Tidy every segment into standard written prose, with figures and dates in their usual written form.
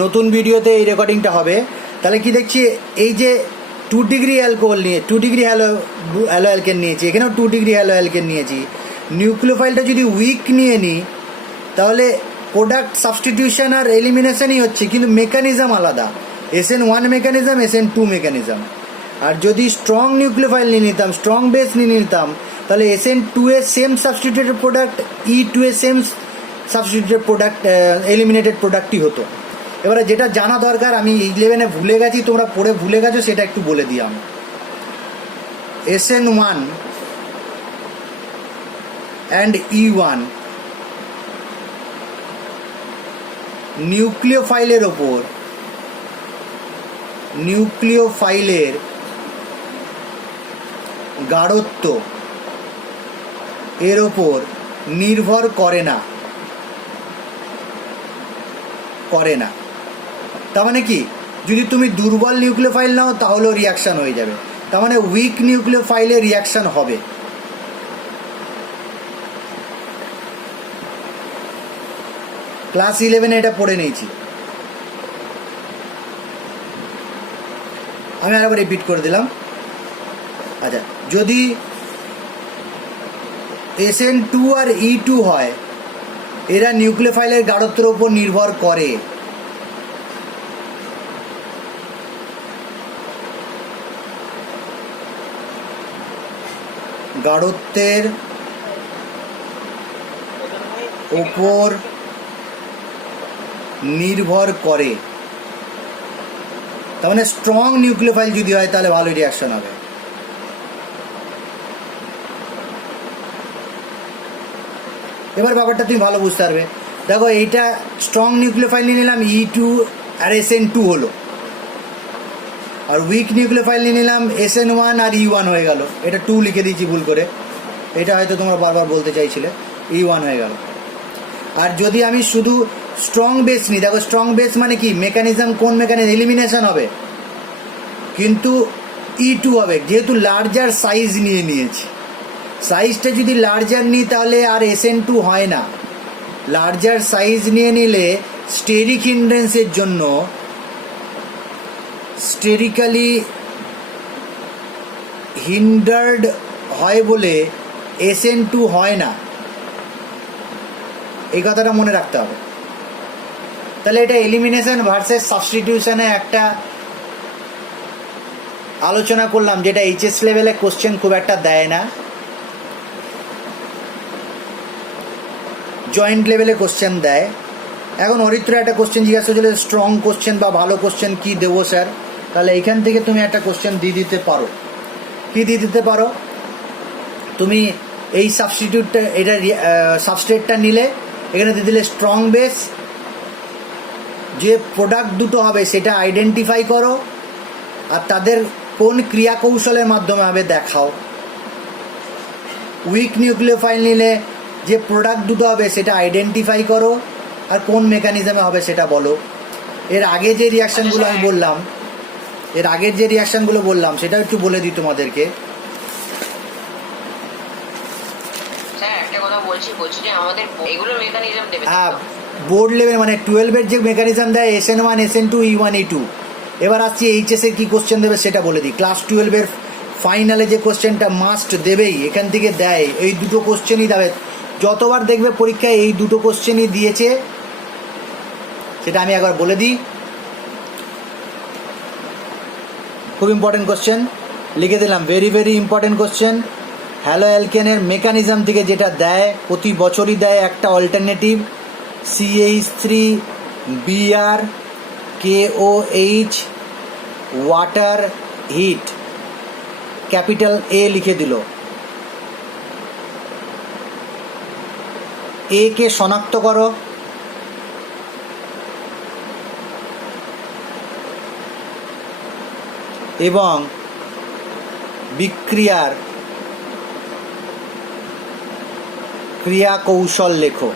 নতুন ভিডিওতে এই রেকর্ডিংটা হবে। তাহলে কি দেখছি, এই যে 2 ডিগ্রি অ্যালকোহল নিয়ে 2 ডিগ্রি হ্যালো অ্যালকেন নিয়েছি, এখানেও 2 ডিগ্রি হ্যালো অ্যালকেন নিয়েছি। নিউক্লিওফাইলটা যদি উইক নিয়ে নিই তাহলে প্রোডাক্ট সাবস্টিটিউশন আর এলিমিনেশনই হচ্ছে, কিন্তু মেকানিজম আলাদা। SN1 mechanism, SN2 mechanism. আর যদি স্ট্রং নিউক্লিওফাইল নিয়ে নিতাম, স্ট্রং বেস নিয়ে নিতাম, তাহলে SN2 এর সেম সাবস্টিটিউটেড প্রোডাক্ট, E2 এর সেম সাবস্টিটিউটেড প্রোডাক্ট, এলিমিনেটেড প্রোডাক্টই হতো। এবারে যেটা জানা দরকার, আমি 11-এ ভুলে গেছি, তোমরা পড়ে ভুলে গেছো, সেটা একটু বলে দিই আমি। SN1 অ্যান্ড E1 নিউক্লিওফাইলের ওপর, নিউক্লিওফাইলের গাঢ়ত্ব এর ওপর নির্ভর করে না। তার মানে কি, যদি তুমি দুর্বল নিউক্লিওফাইল নাও তাহলেও রিয়াকশান হয়ে যাবে। তার মানে উইক নিউক্লিওফাইলে রিয়াকশান হবে। ক্লাস 11-এ এটা পড়ে নিয়েছি। আমি আরেকবার রিপিট করে দিলাম। আচ্ছা, যদি SN2 আর E2 হয়, এরা নিউক্লিওফাইলের গাঢ়ত্বের উপর নির্ভর করে। গাঢ়ত্বের ওপর নির্ভর করে। তার মানে স্ট্রং নিউক্লিওফাইল যদি হয় তাহলে ভালো রিয়াকশন হবে। এবার ব্যাপারটা তুমি ভালো বুঝতে পারবে। দেখো, এইটা স্ট্রং নিউক্লিওফাইল নিয়ে নিলাম, E2 আর SN2 হলো। আর উইক নিউক্লিওফাইল নিয়ে নিলাম, SN1 আর E1 হয়ে গেল। এটা 2 লিখে দিয়েছি ভুল করে, এটা হয়তো তোমরা বারবার বলতে চাইছিলে, E1 হয়ে গেল। আর যদি আমি শুধু স্ট্রং বেস নিই, দেখো স্ট্রং বেস মানে কি, মেকানিজম কোন মেকানিজম, এলিমিনেশন হবে, কিন্তু E2 হবে, যেহেতু লার্জার সাইজ নিয়ে নিয়েছি। সাইজটা যদি লার্জার নিই তাহলে আর SN2 হয় না। লার্জার সাইজ নিয়ে নিলে স্টেরিক হিন্ড্রেন্সের জন্য, স্টেরিক্যালি হিন্ডার্ড হয় বলে SN2 হয় না। এই কথাটা মনে রাখতে হবে। তাহলে এটা এলিমিনেশন ভার্সেস সাবস্টিটিউশনে একটা আলোচনা করলাম, যেটা HS লেভেলে কোশ্চেন খুব একটা দেয় না, জয়েন্ট লেভেলে কোশ্চেন দেয়। এখন অরিত্র একটা কোশ্চেন জিজ্ঞাসা করছিল, স্ট্রং কোশ্চেন বা ভালো কোশ্চেন কি দেবো স্যার? তাহলে এইখান থেকে তুমি একটা কোশ্চেন দিয়ে দিতে পারো। কি দিয়ে দিতে পারো? তুমি এই সাবস্টিটিউটটা, এটা সাবস্ট্রেটটা নিলে, এখানে দিয়ে দিলে স্ট্রং বেস, যে প্রোডাক্ট দুটো হবে সেটা আইডেন্টিফাই করো, আর তাদের কোন ক্রিয়া কৌশলের মাধ্যমে হবে দেখাও। উইক নিউক্লিওফাইল নিলে যে প্রোডাক্ট দুটো হবে সেটা আইডেন্টিফাই করো, আর কোন মেকানিজমে হবে সেটা বলো। এর আগে যে রিয়াকশানগুলো আমি বললাম, এর আগের যে রিয়াকশানগুলো বললাম সেটাও একটু বলে দিই তোমাদেরকে। হ্যাঁ, বোর্ড লেভেল মানে 12-এর যে মেকানিজম দেয়, SN1, SN2, E1, E2। এবার আসছি HS এর কী কোশ্চেন দেবে সেটা বলে দিই। ক্লাস 12-এর ফাইনালে যে কোশ্চেনটা মাস্ট দেবেই, এখান থেকে দেয়, এই দুটো কোশ্চেনই দেবে। যতবার দেখবে পরীক্ষায় এই দুটো কোশ্চেনই দিয়েছে, সেটা আমি একবার বলে দিই। খুব ইম্পর্টেন্ট কোশ্চেন, লিখে দিলাম, ভেরি ভেরি ইম্পর্টেন্ট কোশ্চেন। হ্যালো অ্যালকেনের মেকানিজম থেকে যেটা দেয়, প্রতি বছরই দেয় একটা alternative, CH3Br KOH water heat, capital A লিখে দিল। A কে শনাক্ত করো, এবং বিক্রিয়ার ক্রিয়া কৌশল লেখো।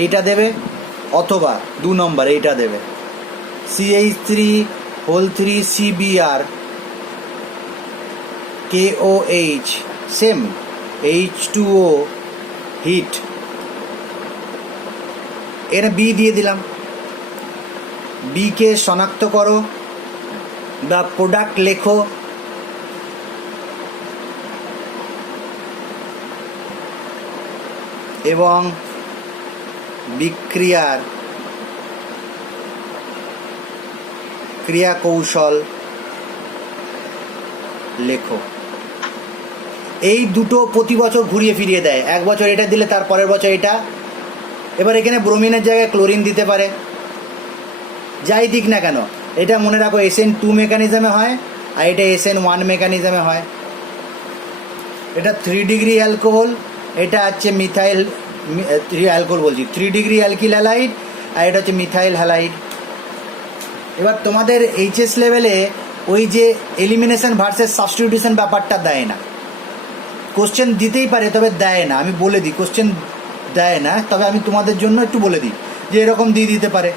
এইটা দেবে, অথবা 2 নম্বর এইটা দেবে, CH3CBr KOH same, H2O heat, এখানে বি দিয়ে দিলাম। বিকে শনাক্ত করো বা প্রোডাক্ট লেখো। এবং বিক্রিয়ার ক্রিয়া কৌশল লেখো। এই দুটো প্রতি বছর ঘুরিয়ে ফিরিয়ে দেয়, এক বছর এটা দিলে তার পরের বছর এটা। এবার এখানে ব্রোমিনের জায়গায় ক্লোরিন দিতে পারে, যাই দিক না কেন। এটা মনে রাখো SN2 মেকানিজমে হয় আর এটা SN1 মেকানিজমে হয়। এটা 3 ডিগ্রি অ্যালকোহল, এটা হচ্ছে মিথাইল অ্যালকোহল বলছি 3 ডিগ্রি অ্যালকিল হ্যালাইড, আর এটা হচ্ছে মিথাইল হ্যালাইড। এবার তোমাদের HS লেভেলে ওই যে এলিমিনেশন ভার্সেস সাবস্টিটিউশন ব্যাপারটা দেয় না। কোশ্চেন দিতেই পারে, তবে দেয় না। আমি বলে দিই, কোশ্চেন দেয় না, তবে আমি তোমাদের জন্য একটু বলে দিই যে এরকম দিয়ে দিতে পারে,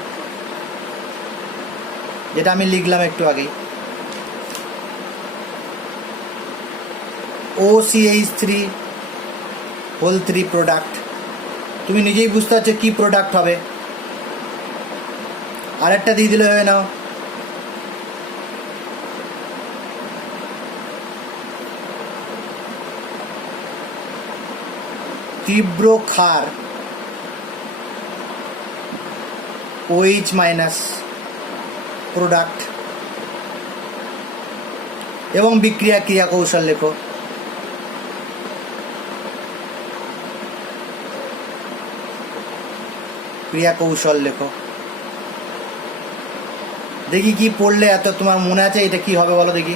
যেটা আমি লিখলাম একটু আগেই। OCH3 প্রোডাক্ট, তুমি নিজেই বুঝতে পারছো কী প্রোডাক্ট হবে। আরেকটা দিয়ে দিলে হয়ে নাও, তীব্র ক্ষার OH- প্রোডাক্ট। এবং বিক্রিয়া ক্রিয়া কৌশল লেখো। ক্রিয়া কৌশল লেখো। দেখি কি পড়লে এত তোমার মনে আছে, এটা কি হবে বলো দেখি।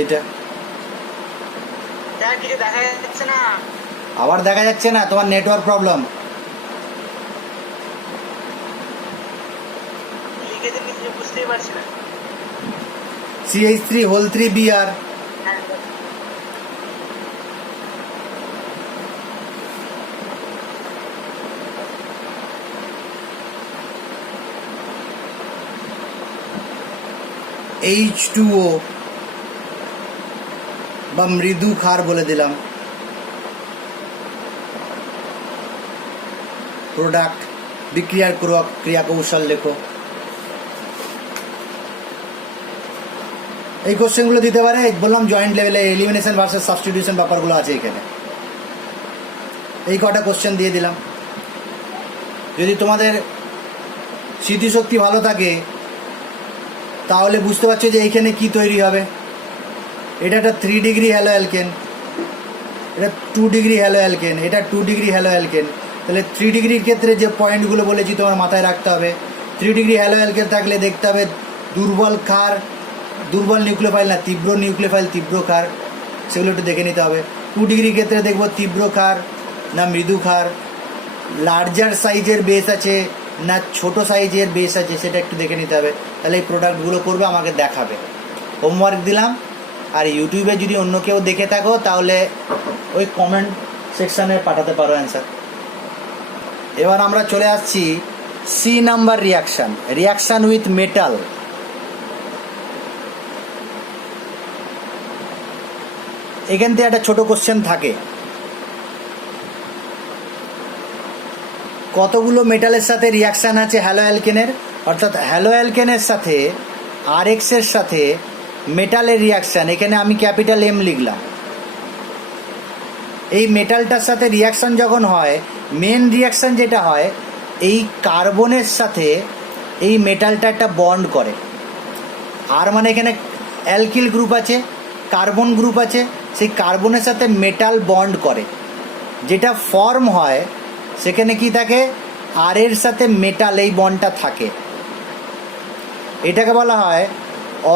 এইটা কিছু দেখা যাচ্ছে না, আবার দেখা যাচ্ছে না, তোমার নেটওয়ার্ক প্রবলেম। লিখেছে কিছু বুঝতেই পারছি না। CH3 Br। H2O বা মৃদু ক্ষার বলে দিলাম। প্রোডাক্ট, বিক্রিয়ার ক্রিয়া কৌশল লেখো। এই কোশ্চেনগুলো দিতে পারে, বললাম জয়েন্ট লেভেলে এলিমিনেশন ভার্সেস সাবস্টিটিউশন ব্যাপারগুলো আছে এখানে। এই কটা কোশ্চেন দিয়ে দিলাম। যদি তোমাদের স্মৃতিশক্তি ভালো থাকে তাহলে বুঝতে পারছো যে এইখানে কি তৈরি হবে। এটা একটা 3 ডিগ্রি হ্যালো অ্যালকেন, এটা 2 ডিগ্রি হ্যালো অ্যালকেন, এটা 2 ডিগ্রি হ্যালো অ্যালকেন। তাহলে 3 ডিগ্রির ক্ষেত্রে যে পয়েন্টগুলো বলেছি তোমার মাথায় রাখতে হবে। 3 ডিগ্রি হ্যালো অ্যালকেন থাকলে দেখতে হবে দুর্বল ক্ষার, দুর্বল নিউক্লিওফাইল না তীব্র নিউক্লিওফাইল, তীব্র ক্ষার, সেগুলো একটু দেখে নিতে হবে। 2 ডিগ্রির ক্ষেত্রে দেখবো তীব্র ক্ষার না মৃদু ক্ষার, লার্জার সাইজের বেস আছে না ছোট সাইজের বেস আছে, সেটা একটু দেখে নিতে হবে। তাহলে এই প্রোডাক্টগুলো করবে, আমাকে দেখাবে। হোমওয়ার্ক দিলাম। আর ইউটিউবে যদি অন্য কেউ দেখে থাকো তাহলে ওই কমেন্ট সেকশানে পাঠাতে পারো অ্যান্সার। এবার আমরা চলে আসছি C number reaction, reaction with metal. এখান থেকে একটা ছোট কোশ্চেন থাকে, কতগুলো মেটালের সাথে রিয়াকশান আছে হ্যালো অ্যালকেনের, অর্থাৎ হ্যালো অ্যালকেনের সাথে RX এর সাথে মেটালের রিয়াকশান। এখানে আমি ক্যাপিটাল M লিখলাম। এই মেটালটার সাথে রিয়াকশান যখন হয়, মেন রিয়াকশান যেটা হয়, এই কার্বনের সাথে এই মেটালটা একটা বন্ড করে। আর মানে এখানে অ্যালকিল গ্রুপ আছে, কার্বন গ্রুপ আছে, সেই কার্বনের সাথে মেটাল বন্ড করে। যেটা ফর্ম হয় সেখানে কি থাকে, আর এর সাথে মেটাল, এই বন্ডটা থাকে। এটাকে বলা হয়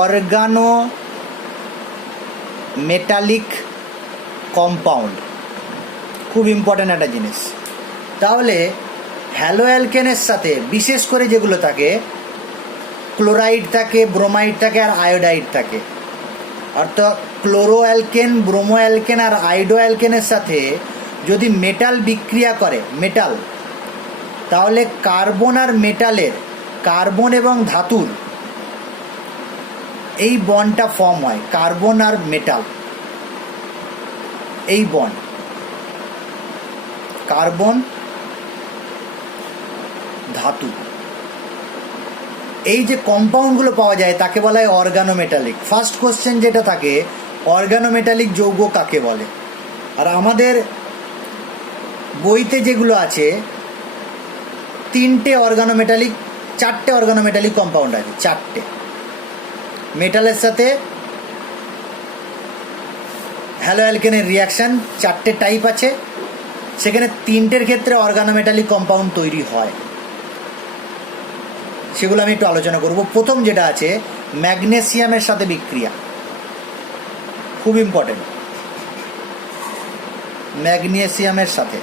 অর্গানো মেটালিক কম্পাউন্ড। খুব ইম্পর্ট্যান্ট একটা জিনিস। তাহলে হ্যালো অ্যালকেনের সাথে বিশেষ করে যেগুলো থাকে, ক্লোরাইড থাকে, ব্রোমাইড থাকে আর আয়োডাইড থাকে। অর্থাৎ ক্লোরো অ্যালকেন, ব্রোমো অ্যালকেন আর আয়োডো অ্যালকেনের সাথে যদি মেটাল বিক্রিয়া করে, মেটাল, তাহলে কার্বন আর মেটালের, কার্বন এবং ধাতুর এই বন্ডটা ফর্ম হয়। কার্বন আর মেটাল এই বন্ড, কার্বন ধাতু। এই যে কম্পাউন্ডগুলো পাওয়া যায় তাকে বলা হয় অর্গানোমেটালিক। ফার্স্ট কোশ্চেন যেটা থাকে, অর্গানোমেটালিক যৌগ কাকে বলে? আর আমাদের বইতে যেগুলো আছে, চারটে অর্গানোমেটালিক কম্পাউন্ড আছে, চারটে। মেটালের সাথে হ্যালো অ্যালকেনের রিয়াকশান চারটে টাইপ আছে, সেখানে তিনটের ক্ষেত্রে অর্গানোমেটালিক কম্পাউন্ড তৈরি হয়। সেগুলো আমি একটু আলোচনা করব। প্রথম যেটা আছে, ম্যাগনেসিয়ামের সাথে বিক্রিয়া, খুব ইম্পর্টেন্ট। ম্যাগনেসিয়ামের সাথে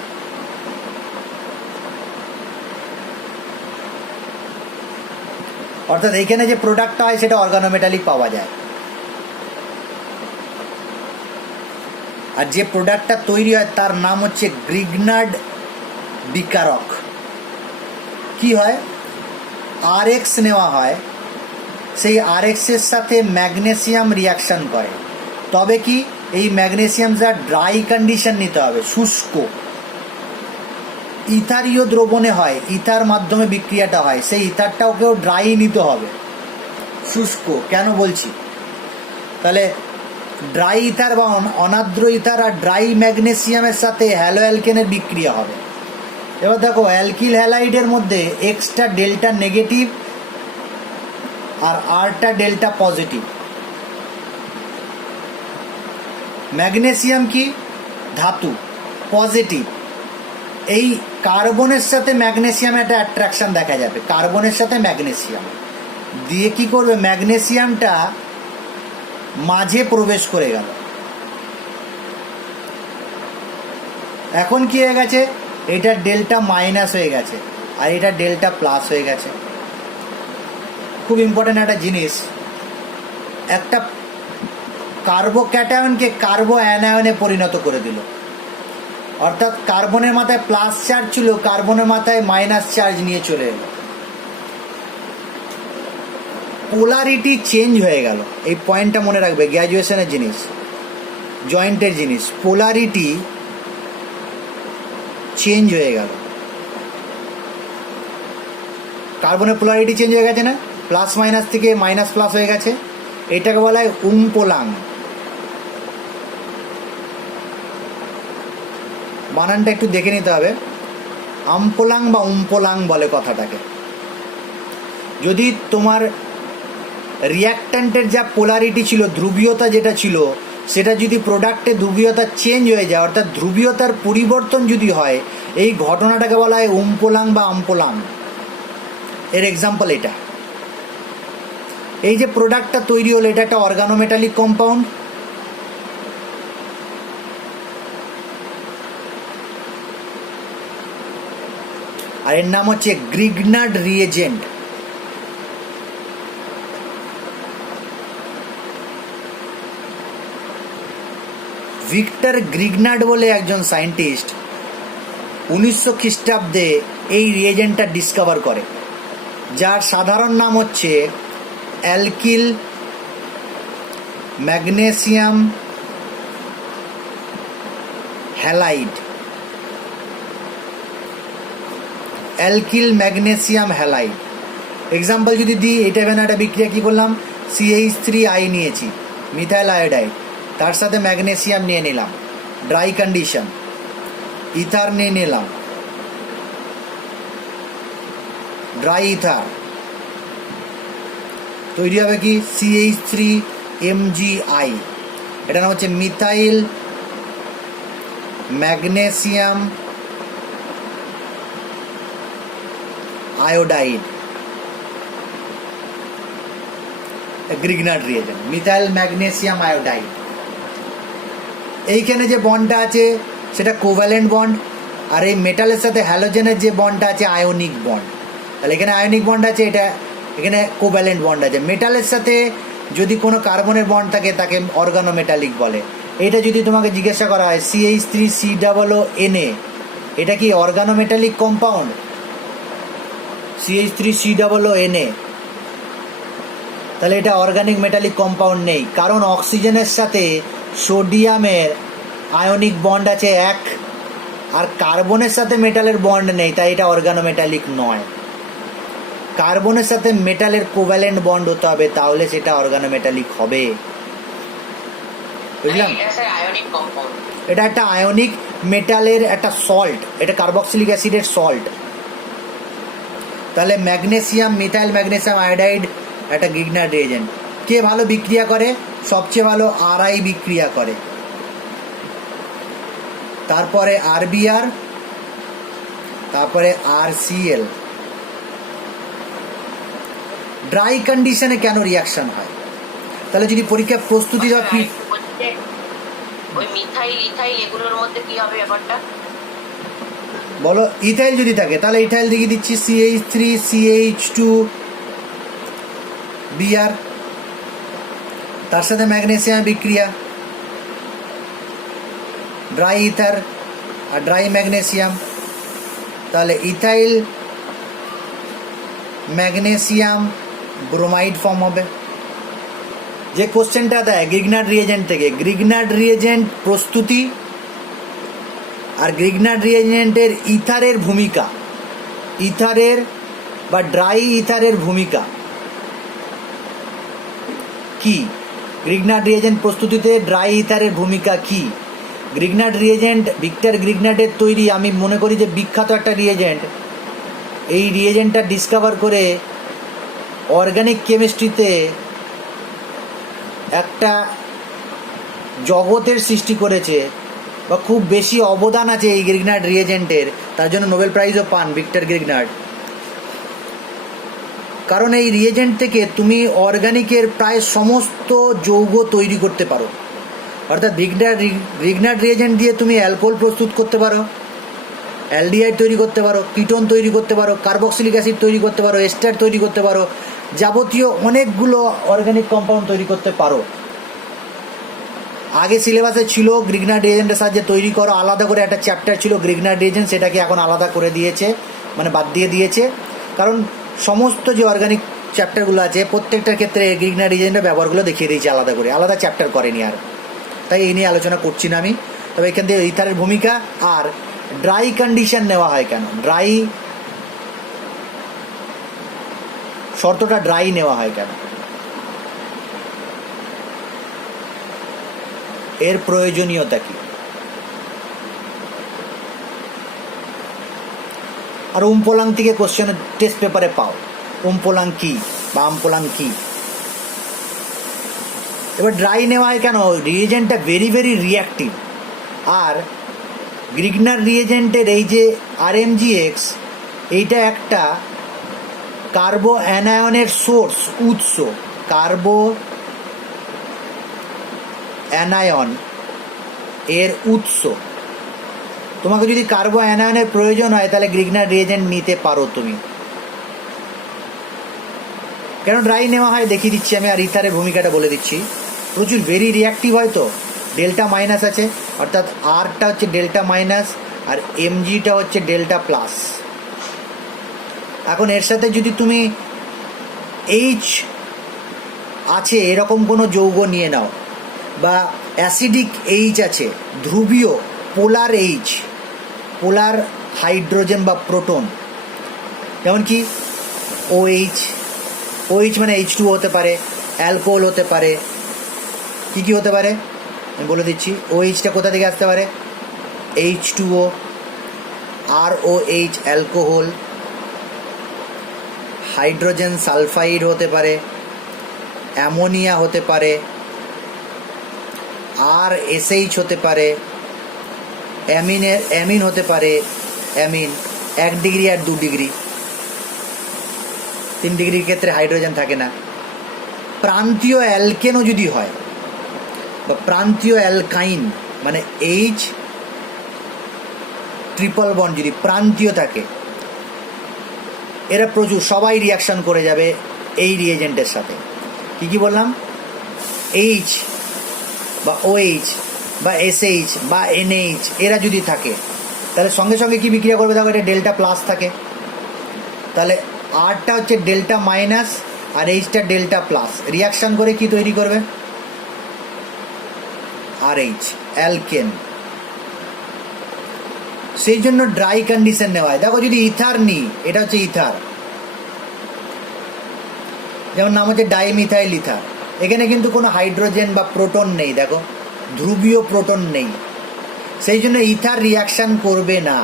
অর্থাৎ এইখানে যে প্রোডাক্টটা হয় সেটা অর্গানোমেটালিক পাওয়া যায়, আর যে প্রোডাক্টটা তৈরি হয় তার নাম হচ্ছে গ্রিগনার্ড বিকারক। কি হয়, আরএক্স নেওয়া হয়, সেই আরএক্সের সাথে ম্যাগনেসিয়াম রিয়াকশান করে, তবে কি এই ম্যাগনেসিয়ামটা ড্রাই কন্ডিশন নিতে হবে, শুষ্ক। ইথারীয় দ্রবণে হয়, ইথার মাধ্যমে বিক্রিয়াটা হয়, সেই ইথারটাকেও ড্রাই নিতে হবে, শুষ্ক। কেন বলছি, তাহলে ড্রাই ইথার বা অনার্দ্র ইথার আর ড্রাই ম্যাগনেসিয়ামের সাথে হ্যালো অ্যালকেনের বিক্রিয়া হবে। এবার দেখো, অ্যালকিল হ্যালাইডের মধ্যে এক্সটা ডেল্টা নেগেটিভ আর আরটা ডেল্টা পজিটিভ। ম্যাগনেসিয়াম কি ধাতু, পজিটিভ। এই কার্বনের সাথে ম্যাগনেসিয়াম একটা অ্যাট্রাকশন দেখা যাবে, কার্বনের সাথে ম্যাগনেসিয়াম দিয়ে কি করবে, ম্যাগনেসিয়ামটা মাঝে প্রবেশ করে গেল। এখন কি হয়ে গেছে, এটা ডেল্টা মাইনাস হয়ে গেছে আর এটা ডেল্টা প্লাস হয়ে গেছে। খুব ইম্পর্টেন্ট একটা জিনিস, একটা কার্বোক্যাটায়নকে কার্বো অ্যানায়নে পরিণত করে দিল। অর্থাৎ কার্বনের মাথায় প্লাস চার্জ ছিল, কার্বনের মাথায় মাইনাস চার্জ নিয়ে চলে এলো, পোলারিটি চেঞ্জ হয়ে গেল। এই পয়েন্টটা মনে রাখবে, গ্র্যাজুয়েশনের জিনিস, জয়েন্টের জিনিস, পোলারিটি চেঞ্জ হয়ে গেল। কার্বনের পোলারিটি চেঞ্জ হয়ে গেছে না, প্লাস মাইনাস থেকে মাইনাস প্লাস হয়ে গেছে, এটাকে বলা হয় উমপোলাং। বানানটা একটু দেখে নিতে হবে, আমপোলাং বা উমপোলাং বলে কথাটাকে। যদি তোমার রিয়াক্ট্যান্টের যা পোলারিটি ছিল, ধ্রুবীয়তা যেটা ছিল, সেটা যদি প্রোডাক্টে ধ্রুবীয়তা চেঞ্জ হয়ে যায়, অর্থাৎ ধ্রুবীয়তার পরিবর্তন যদি হয়, এই ঘটনাটাকে বলা হয় উমপোলাং বা আমপোলাং। এর এক্সাম্পল এটা। এই যে প্রোডাক্টটা তৈরি হলো, এটা একটা অর্গানোমেটালিক কম্পাউন্ড। আর এর নাম হচ্ছে গ্রিগনার্ড রিয়েজেন্ট। ভিক্টর গ্রিগনার্ড বলে একজন সায়েন্টিস্ট 1900 খ্রিস্টাব্দে এই রিয়েজেন্টটা ডিসকভার করে, যার সাধারণ নাম হচ্ছে alkyl magnesium halide. Alkyl magnesium halide example যদি দিই, এটা একটা বিক্রিয়া কি বললাম, CH3I নিয়েছি, মিথাইল আয়োডাইড, তার সাথে ম্যাগনেসিয়াম নিয়ে নিলাম, ড্রাই কন্ডিশন, ইথার নিয়ে নিলাম, ড্রাই ইথার, তৈরি হবে কি CH3MgI। এটা নাম হচ্ছে methyl magnesium iodide. Grignard reagent, methyl magnesium iodide. এইখানে যে বন্ডটা আছে সেটা কোভ্যালেন্ট বন্ড, আর এই মেটালের সাথে হ্যালোজেনের যে বন্ডটা আছে আয়নিক বন্ড। তাহলে এখানে আয়নিক বন্ড আছে, এটা এখানে কোভ্যালেন্ট বন্ড আছে। মেটালের সাথে যদি কোনো কার্বনের বন্ড থাকে তাকে অর্গানোমেটালিক বলে। এটা যদি তোমাকে জিজ্ঞাসা করা হয় CH3COONA, এটা কি অর্গানোমেটালিক কম্পাউন্ড? CH3COONA, তাহলে এটা অর্গানিক মেটালিক কম্পাউন্ড নেই, কারণ অক্সিজেনের সাথে সোডিয়ামের আয়নিক বন্ড আছে 1, আর কার্বনের সাথে মেটালের বন্ড নেই, তাই এটা অর্গানোমেটালিক নয়। কার্বনের সাথে মেটালের কোভ্যালেন্ট বন্ড হতে হবে, তাহলে সেটা অর্গানোমেটালিক হবে। বুঝলাম? Ionic compound. এটা একটা আয়নিক মেটালের একটা সল্ট, এটা কার্বক্সিলিক অ্যাসিডের সল্ট। তাহলে ম্যাগনেসিয়াম, মিথাইল ম্যাগনেসিয়াম আয়োডাইড একটা গ্রিগনার রিয়েজেন্ট। কে ভালো বিক্রিয়া করে? সবচেয়ে ভালো আরআই বিক্রিয়া করে, তারপরে আরবিআর, তারপরে আরসিএল। ড্রাই কন্ডিশনে কেন রিয়াকশন হয়? তাহলে যদি পরীক্ষার প্রস্তুতি বা ওই মিথাইল ইথাইল এগুলোর মধ্যে কি হবে ব্যাপারটা বলো। ইথাইল যদি থাকে তাহলে ইথাইল দেখিয়ে দিচ্ছি, CH3CH2 বিআর, তার সাথে ম্যাগনেসিয়াম বিক্রিয়া, ড্রাই ইথার আর ড্রাই ম্যাগনেসিয়াম। তাহলে ইথাইল ম্যাগনেসিয়াম ব্রোমাইড ফর্ম হবে। যে কোশ্চেনটা দেয় গ্রিগনার রিয়েজেন্ট থেকে, গ্রিগনার রিয়েজেন্ট প্রস্তুতি আর গ্রিগনার রিয়েজেন্টের ইথারের ভূমিকা, ইথারের বা ড্রাই ইথারের ভূমিকা কি? গ্রিগনার রিয়েজেন্ট প্রস্তুতিতে ড্রাই ইথারের ভূমিকা কি? গ্রিগনার রিয়েজেন্ট ভিক্টর গ্রিগনাটের তৈরি, আমি মনে করি যে বিখ্যাত একটা রিয়েজেন্ট। এই রিয়েজেন্টটা ডিসকভার করে অর্গানিক কেমিস্ট্রিতে একটা জগতের সৃষ্টি করেছে, বা খুব বেশি অবদান আছে এই গ্রিগনার্ড রিয়েজেন্টের, তার জন্য নোবেল প্রাইজও পান ভিক্টর গ্রিগনার্ড। কারণ এই রিয়েজেন্ট থেকে তুমি অর্গানিকের প্রায় সমস্ত যৌগ তৈরি করতে পারো। অর্থাৎ গ্রিগনার্ড রিয়েজেন্ট দিয়ে তুমি অ্যালকোহল প্রস্তুত করতে পারো, অ্যালডিহাইড তৈরি করতে পারো, কিটোন তৈরি করতে পারো, কার্বক্সিলিক অ্যাসিড তৈরি করতে পারো, এস্টার তৈরি করতে পারো, যাবতীয় অনেকগুলো অর্গানিক কম্পাউন্ড তৈরি করতে পারো। আগে সিলেবাসে ছিল গ্রিগনার্ড রিয়েজেন্টের সাহায্যে তৈরি করো, আলাদা করে একটা চ্যাপ্টার ছিল গ্রিগনার্ড রিয়েজেন্ট, সেটাকে এখন আলাদা করে দিয়েছে, মানে বাদ দিয়ে দিয়েছে। কারণ সমস্ত যে অর্গানিক চ্যাপ্টারগুলো আছে প্রত্যেকটার ক্ষেত্রে গ্রিগনার্ড রিয়েজেন্টের ব্যবহারগুলো দেখিয়ে দিয়েছে আলাদা করে, আলাদা চ্যাপ্টার করেনি আর, তাই এই নিয়ে আলোচনা করছি না আমি। তবে এখান থেকে ইথারের ভূমিকা আর ড্রাই কন্ডিশন নেওয়া হয় কেন, ড্রাই শর্তটা ড্রাই নেওয়া হয় কেন, এর প্রয়োজনীয়তা কি? আর উমপোলাং থেকে কোশ্চেন টেস্ট পেপারে পাও, উমপোলাং কি বা আমপোলাং কি। এবার ড্রাই নেওয়া হয় কেন? রিয়েজেন্টটা ভেরি ভেরি রিয়াক্টিভ। আর গ্রিগনার রিয়েজেন্টের এই যে RMgX, এইটা একটা কার্বো অ্যানায়নের সোর্স, উৎস, কার্বো অ্যানায়ন এর উৎস। তোমাকে যদি কার্বো অ্যানায়নের প্রয়োজন হয় তাহলে গ্রিগনার রিয়েজেন্ট নিতে পারো তুমি। কেন ড্রাই নেওয়া হয় দেখিয়ে দিচ্ছি আমি, আর ইথারের ভূমিকাটা বলে দিচ্ছি। প্রচুর ভেরি রিয়াক্টিভ হয় তো, ডেল্টা মাইনাস আছে, অর্থাৎ আরটা হচ্ছে ডেল্টা মাইনাস আর এমজিটা হচ্ছে ডেল্টা প্লাস। এখন এর সাথে যদি তুমি এইচ আছে এরকম কোনো যৌগ নিয়ে নাও, বা অ্যাসিডিক এইচ আছে, ধ্রুবীয় পোলার এইচ, পোলার হাইড্রোজেন বা প্রোটন, যেমন কি OH, OH মানে H2 হতে পারে, অ্যালকোহল হতে পারে, কি কি হতে পারে আমি বলে দিচ্ছি। OHটা কোথা থেকে আসতে পারে? H2O, ROH alcohol, hydrogen sulphide হতে পারে, অ্যামোনিয়া হতে পারে, RSH হতে পারে, অ্যামিন হতে পারে, অ্যামিন 1 ডিগ্রি আর 2 ডিগ্রি, 3 ডিগ্রির ক্ষেত্রে হাইড্রোজেন থাকে না। প্রান্তীয় অ্যালকেনও যদি হয় বা প্রান্তীয় অ্যালকাইন মানে H ট্রিপল বন্ড যদি প্রান্তীয় থাকে, এরা প্রচুর সবাই রিয়াকশন করে যাবে এই রিয়েজেন্টের সাথে। কি কি বললাম? H বা OH বা SH বা NH এরা যদি থাকে তাহলে সঙ্গে সঙ্গে কি বিক্রিয়া করবে? দেখো এটা ডেল্টা প্লাস থাকে, তাহলে আরটা হচ্ছে ডেল্টা মাইনাস আর এইচটা ডেল্টা প্লাস, রিয়াকশন করে কি তৈরি করবে? RH alkane. সেই জন্য ড্রাই কন্ডিশন নেওয়া হয়। দেখো যদি ইথার নিই, এটা হচ্ছে ইথার, যেমন নাম হচ্ছে ডাইমিথাইল ইথার। এখানে কিন্তু কোনো হাইড্রোজেন বা প্রোটন নেই, দেখো ধ্রুবীয় প্রোটন নেই, সেই জন্য ইথার রিয়াকশান করবে না।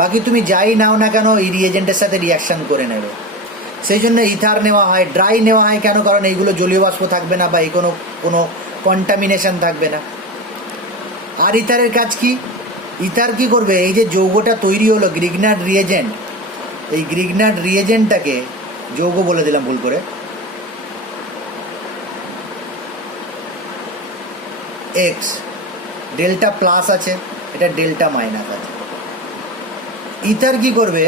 বাকি তুমি যাই নাও না কেন এই রিয়েজেন্টের সাথে রিয়াকশান করে নেবে, সেই জন্য ইথার নেওয়া হয়। ড্রাই নেওয়া হয় কেন? কারণ এইগুলো জলীয় বাষ্প থাকবে না বা এই কোনো কন্টামিনেশন থাকবে না। আর ইথারের কাজ কি? ইথার কি করবে? এই যে যৌগটা তৈরি হলো গ্রিগনার্ড রিয়েজেন্ট, এই গ্রিগনার্ড রিয়েজেন্টটাকে, যৌগ বলে দিলাম ভুল করে, এক্স ডেল্টা প্লাস আছে, এটা ডেল্টা মাইনাস আছে। ইথার কি করবে?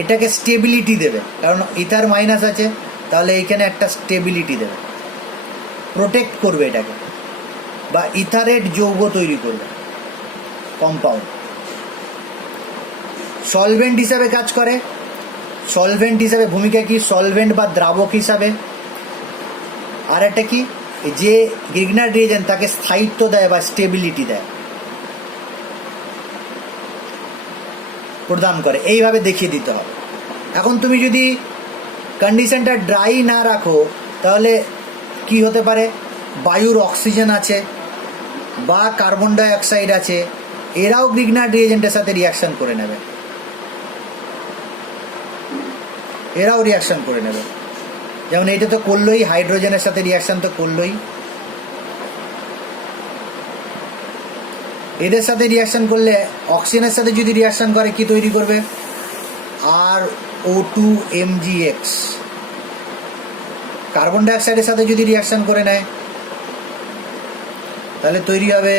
এটাকে স্টেবিলিটি দেবে, কারণ ইথার মাইনাস আছে, তাহলে এইখানে একটা স্টেবিলিটি দেবে, প্রোটেক্ট করবে এটাকে, বা ইথারেট যৌগ তৈরি করবে, কম্পাউন্ড। সলভেন্ট হিসাবে কাজ করে। সলভেন্ট হিসাবে ভূমিকা কি? সলভেন্ট বা দ্রাবক হিসাবে। আর একটা কি, যে গ্রিগনার্ড রিয়েজেন্ট তাকে স্থায়িত্ব দেয় বা স্টেবিলিটি দেয়, প্রদান করে। এইভাবে দেখিয়ে দিতে হবে। এখন তুমি যদি কন্ডিশনটা ড্রাই না রাখো তাহলে কি হতে পারে? বায়ুর অক্সিজেন আছে বা কার্বন ডাই অক্সাইড আছে, এরাও গ্রিগনার্ড রিয়েজেন্টের সাথে রিয়াকশন করে নেবে, এরাও রিয়াকশন করে নেবে। যেমন এইটা তো করলোই, হাইড্রোজেনের সাথে রিয়াকশন তো করলোই, এদের সাথে রিয়াকশন করলে অক্সিজেনের সাথে যদি রিয়াকশন করে কি তৈরি করবে? RO2-MgX। কার্বন ডাইঅক্সাইডের সাথে যদি রিয়াকশন করে নেয় তাহলে তৈরি হবে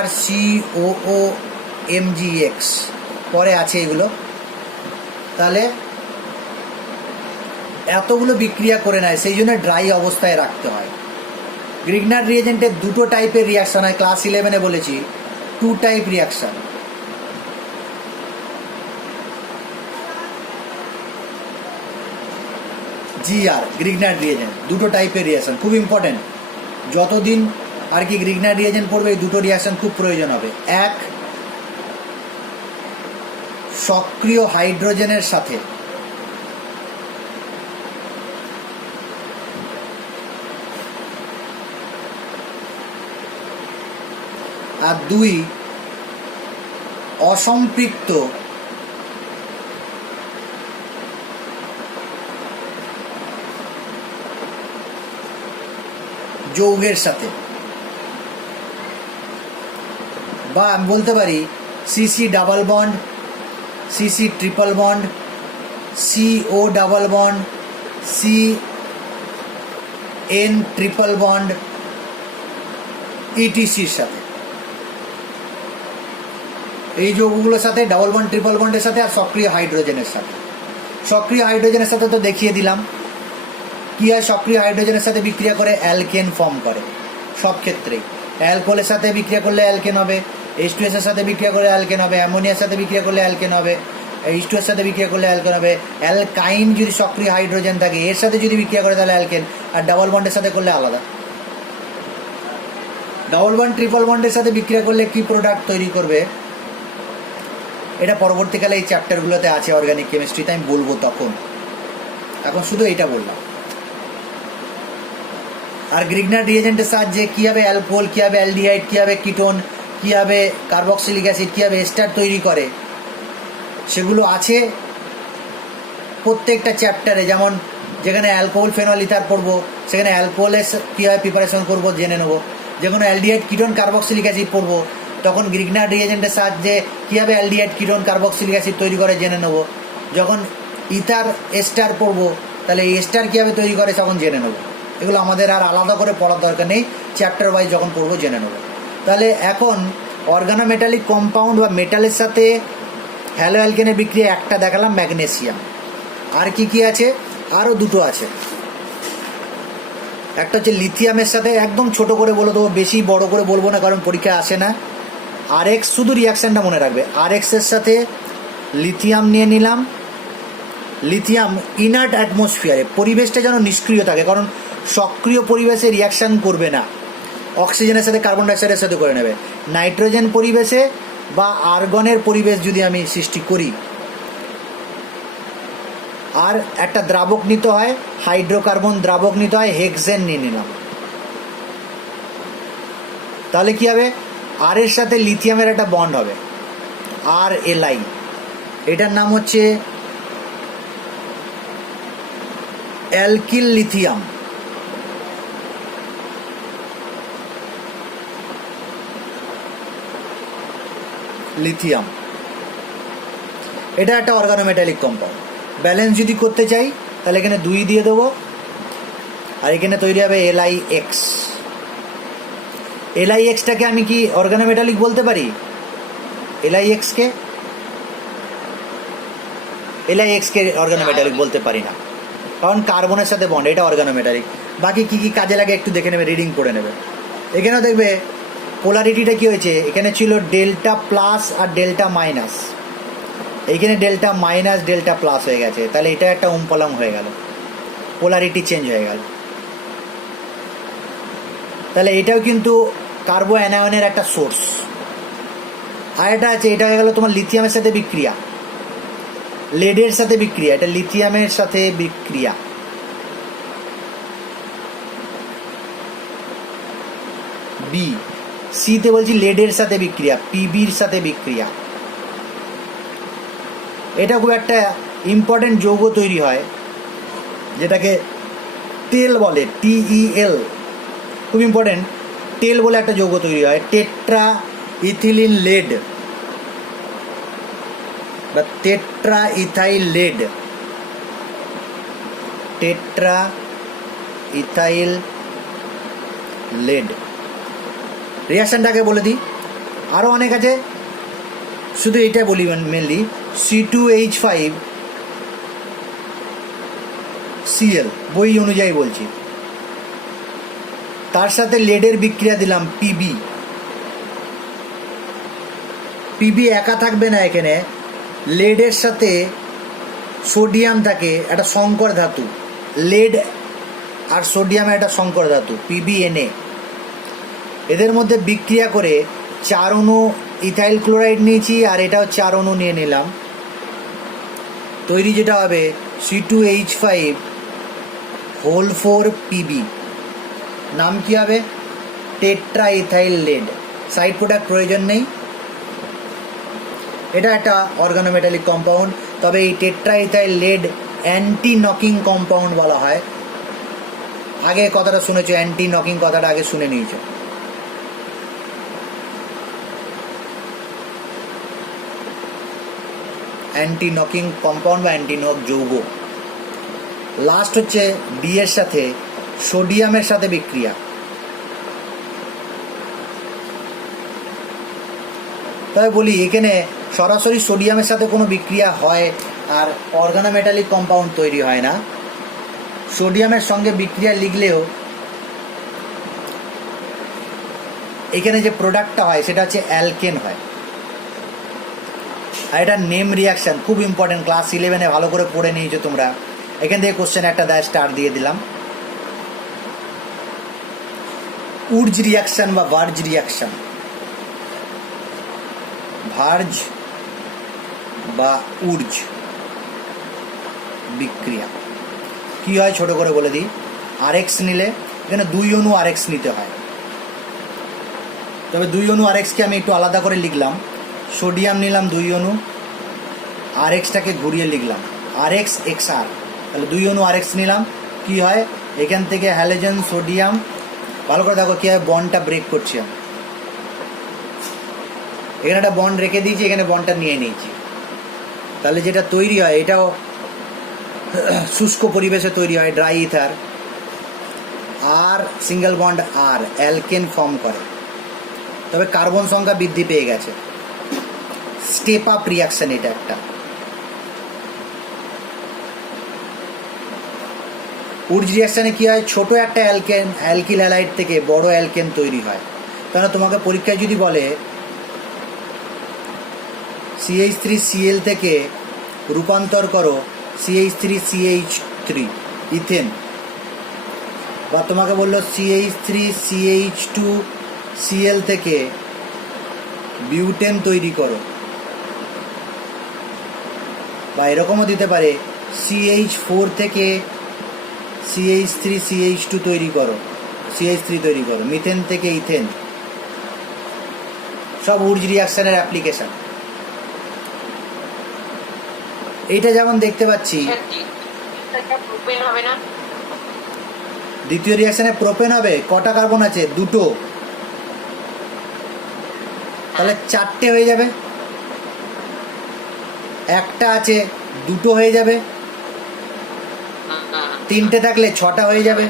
RCOOMgX, পরে আছে এগুলো। তাহলে এতগুলো বিক্রিয়া করে নেয়, সেই জন্য ড্রাই অবস্থায় রাখতে হয়। গ্রিগনার্ড রিয়েজেন্টের দুটো টাইপের রিয়াকশন হয়, ক্লাস 11-এ বলেছি, 2 type reaction. GR Grignard reagent, দুটো টাইপের রিয়াকশন, খুব ইম্পর্টেন্ট। যতদিন আর কি গ্রিগনার্ড রিয়েজেন্ট পড়বে এই দুটো রিয়াকশন খুব প্রয়োজন হবে। এক, সক্রিয় হাইড্রোজেনের সাথে আর 2, অসম্পৃক্ত যৌগের সাথে, বা আমি বলতে পারি CC double bond, CC triple bond, CO double bond, CN triple bond, ETCর সাথে। এই যৌগগুলোর সাথে ডাবল বন্ড, ট্রিপল বন্ডের সাথে, আর সক্রিয় হাইড্রোজেনের সাথে। সক্রিয় হাইড্রোজেনের সাথে তো দেখিয়ে দিলাম কি হয়। সক্রিয় হাইড্রোজেনের সাথে বিক্রিয়া করে অ্যালকেন ফর্ম করে সব ক্ষেত্রেই। অ্যালকোহলের সাথে বিক্রিয়া করলে অ্যালকেন হবে, H2S এর সাথে বিক্রিয়া করলে অ্যালকেন হবে, অ্যামোনিয়ার সাথে বিক্রিয়া করলে অ্যালকেন হবে, H2 এর সাথে বিক্রিয়া করলে অ্যালকেন হবে। অ্যালকাইন যদি সক্রিয় হাইড্রোজেন থাকে এর সাথে যদি বিক্রিয়া করে তাহলে অ্যালকেন, আর ডাবল বন্ডের সাথে করলে আলাদা। ডাবল বন্ড ট্রিপল বন্ডের সাথে বিক্রিয়া করলে কি প্রোডাক্ট তৈরি করবে এটা পরবর্তীকালে এই চ্যাপ্টারগুলোতে আছে অর্গানিক কেমিস্ট্রিতে, আমি বলবো তখন। এখন শুধু এইটা বললাম। আর গ্রিগনার্ড রিয়েজেন্টের সাহায্যে কীভাবে অ্যালকোহল, কীভাবে অ্যালডিহাইড, কীভাবে কিটোন, কীভাবে কার্বক্সিলিক অ্যাসিড, কীভাবে এস্টার তৈরি করে সেগুলো আছে প্রত্যেকটা চ্যাপ্টারে। যেমন যেখানে অ্যালকোহল ফেনল ইথার পড়বো সেখানে অ্যালকোহলের কীভাবে প্রিপারেশন করবো জেনে নেবো। যখন অ্যালডিহাইড কিটোন কার্বক্সিলিক অ্যাসিড পড়বো তখন গ্রিগনার্ড রিয়েজেন্টের সাহায্যে কীভাবে অ্যালডিহাইড কিটোন কার্বক্সিলিক অ্যাসিড তৈরি করে জেনে নেবো। যখন ইথার এস্টার পড়বো তাহলে এই এস্টার কীভাবে তৈরি করে তখন জেনে নেবো। এগুলো আমাদের আর আলাদা করে পড়ার দরকার নেই, চ্যাপ্টার ওয়াইজ যখন পড়বো জেনে নেবো। তাহলে এখন অর্গানোমেটালিক কম্পাউন্ড বা মেটালের সাথে হ্যালো অ্যালকেনের বিক্রিয়া একটা দেখালাম, ম্যাগনেসিয়াম। আর কি কি আছে? আরও দুটো আছে। একটা হচ্ছে লিথিয়ামের সাথে, একদম ছোট করে বলে দেবো, বেশি বড় করে বলবো না কারণ পরীক্ষায় আসে না। RX, শুধু রিয়াকশানটা মনে রাখবে। RX এর সাথে লিথিয়াম নিয়ে নিলাম। লিথিয়াম ইনার্ট অ্যাটমসফিয়ারে, পরিবেশটা যেন নিষ্ক্রিয় থাকে, কারণ সক্রিয় পরিবেশে রিয়াকশান করবে না, অক্সিজেনের সাথে কার্বন ডাইঅক্সাইডের সাথে করে নেবে। নাইট্রোজেন পরিবেশে বা আর্গনের পরিবেশ যদি আমি সৃষ্টি করি আর একটা দ্রাবক নিতে হয়, হাইড্রোকার্বন দ্রাবক নিতে হয়, হেক্সেন নিয়ে নিলাম। তাহলে কি হবে, আর এর সাথে লিথিয়ামের একটা বন্ড হবে, আর এলআই, এটার নাম হচ্ছে অ্যালকিল লিথিয়াম। লিথিয়াম এটা একটা অর্গানোমেটালিক কম্পাউন্ড। ব্যালেন্স যদি করতে চাই তাহলে এখানে 2 দিয়ে দেবো, আর এখানে তৈরি হবে LiX। LiXটাকে আমি কি অর্গানোমেটালিক বলতে পারি? LiX-কে অর্গানোমেটালিক বলতে পারি না, কারণ কার্বনের সাথে বন্ড, এটা অর্গানোমেটালিক। বাকি কি কি কাজে লাগে একটু দেখে নেবে, রিডিং করে নেবে। এখানেও দেখবে পোলারিটিটা কি হয়েছে, এখানে ছিল ডেল্টা প্লাস আর ডেল্টা মাইনাস, এইখানে ডেল্টা মাইনাস ডেল্টা প্লাস হয়ে গেছে, তাহলে এটা একটা উমপলং হয়ে গেল, পোলারিটি চেঞ্জ হয়ে গেল। তাহলে এটাও কিন্তু কার্বো অ্যানায়নের একটা সোর্স। আর এটা আছে, এটা হয়ে গেল তোমার লিথিয়ামের সাথে বিক্রিয়া, লেডের সাথে বিক্রিয়া, এটা লিথিয়ামের সাথে বিক্রিয়া। বি সিতে বলছি লেডের সাথে বিক্রিয়া, পিবির সাথে বিক্রিয়া। এটা খুব একটা ইম্পর্টেন্ট যৌগ তৈরি হয়, যেটাকে টেল বলে, TEL, খুব ইম্পর্টেন্ট। টেল বলে একটা যৌগ তৈরি হয়, টেট্রা ইথিলিন লেড বা tetra ethyl lead, tetra ethyl lead. রিয়াকশনটাকে বলে দিই, আরও অনেক আছে, শুধু এইটা বলি মেনলি। C2H5Cl, বই অনুযায়ী বলছি, তার সাথে লেডের বিক্রিয়া দিলাম পিবি একা থাকবে না, এখানে লেডের সাথে সোডিয়াম থাকে, একটা সংকর ধাতু, লেড আর সোডিয়ামের একটা সংকর ধাতু PbNa। এদের মধ্যে বিক্রিয়া করে 4 অণু ইথাইল ক্লোরাইড নিয়েছি, আর এটাও 4 অণু নিয়ে নিলাম, তৈরি যেটা হবে C2H5 4Pb, নাম কি হবে, tetra ethyl lead. Side product প্রয়োজন নেই, এটা একটা অর্গানোমেটালিক কম্পাউন্ড। তবে এই tetra ethyl lead anti knocking compound বলা হয়। আগে কথাটা শুনেছো, অ্যান্টি নকিং কথাটা আগে শুনে নিয়েছো। অ্যান্টি নকিং কম্পাউন্ড বা অ্যান্টি নক যৌগ। লাস্ট হচ্ছে ডি এর সাথে সোডিয়ামের সাথে বিক্রিয়া। তবে বলি, এখানে সরাসরি সোডিয়ামের সাথে কোনো বিক্রিয়া হয় আর অর্গানোমেটালিক কম্পাউন্ড তৈরি হয় না। সোডিয়ামের সঙ্গে বিক্রিয়া লিখলেও এখানে যে প্রোডাক্টটা হয় সেটা হচ্ছে অ্যালকেন হয়। আর এটা নেম রিয়াকশান, খুব ইম্পর্টেন্ট, ক্লাস 11-এ ভালো করে পড়ে নিয়েছো তোমরা। এখান থেকে কোশ্চেন একটা দেয়, স্টার দিয়ে দিলাম। উর্জ রিয়াকশান বা ভার্জ রিয়াকশান, ভার্জ বা উর্জ বিক্রিয়া কি হয় ছোট করে বলে দিই। RX নিলে এখানে 2 অণু RX নিতে হয়, তবে 2 অণু RXকে আমি একটু আলাদা করে লিখলাম। সোডিয়াম নিলাম 2 অণু, RXটাকে ঘুরিয়ে লিখলাম RX XR, তাহলে 2 অণু RX নিলাম। কি হয়, এখান থেকে হ্যালোজেন সোডিয়াম, ভালো করে দেখো কী হয়, বন্ডটা ব্রেক করছি আমি। এখানে একটা বন্ড রেখে দিয়েছি, এখানে বন্ডটা নিয়ে নিয়েছি, তাহলে যেটা তৈরি হয় এটাও শুষ্ক পরিবেশে তৈরি হয়, ড্রাই ইথার। আর সিঙ্গেল বন্ড আর অ্যালকেন ফর্ম করে, তবে কার্বন সংখ্যা বৃদ্ধি পেয়ে গেছে। স্টেপ আপ রিয়াকশন এটা একটা। উর্জ রিয়াকশানে কী হয়, ছোট একটা অ্যালকিল হ্যালাইড থেকে বড় অ্যালকেন তৈরি হয়। কারণ তোমাকে পরীক্ষায় যদি বলে CH3Cl থেকে রূপান্তর করো CH3CH3 ইথেন, বা তোমাকে বললো CH3CH2Cl থেকে বিউটেন তৈরি করো, বা এরকমও দিতে পারে CH4 থেকে CH3 CH2 তৈরি করো, CH3 তৈরি করো, মিথেন থেকে ইথেন, সব উর্জ রিয়াকশনের অ্যাপ্লিকেশন। এইটা যেমন দেখতে পাচ্ছি প্রোপেন হবে না? দ্বিতীয় রিয়াকশনে প্রোপেন হবে। কটা কার্বন আছে? দুটো, তাহলে চারটে হয়ে যাবে। একটা আছে, দুটো হয়ে যাবে। তিনটে থাকলে ছটা হয়ে যাবে।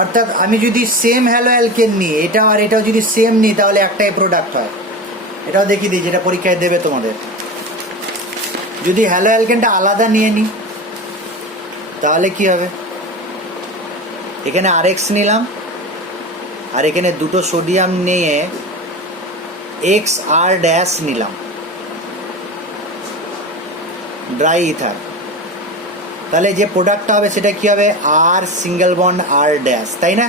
অর্থাৎ আমি যদি সেম হ্যালো অ্যালকেন নিই, এটাও আর এটাও যদি সেম নিই, তাহলে একটাই প্রোডাক্ট হয়। এটাও দেখিয়ে দিই, যেটা পরীক্ষায় দেবে তোমাদের। যদি হ্যালো অ্যালকেনটা আলাদা নিয়ে নিই, তাহলে কি হবে? এখানে RX নিলাম, আর এখানে দুটো সোডিয়াম নিয়ে XR' নিলাম, ড্রাই ইথার। তাহলে যে প্রোডাক্টটা হবে সেটা কি হবে? R সিঙ্গেল বন্ড R', তাই না?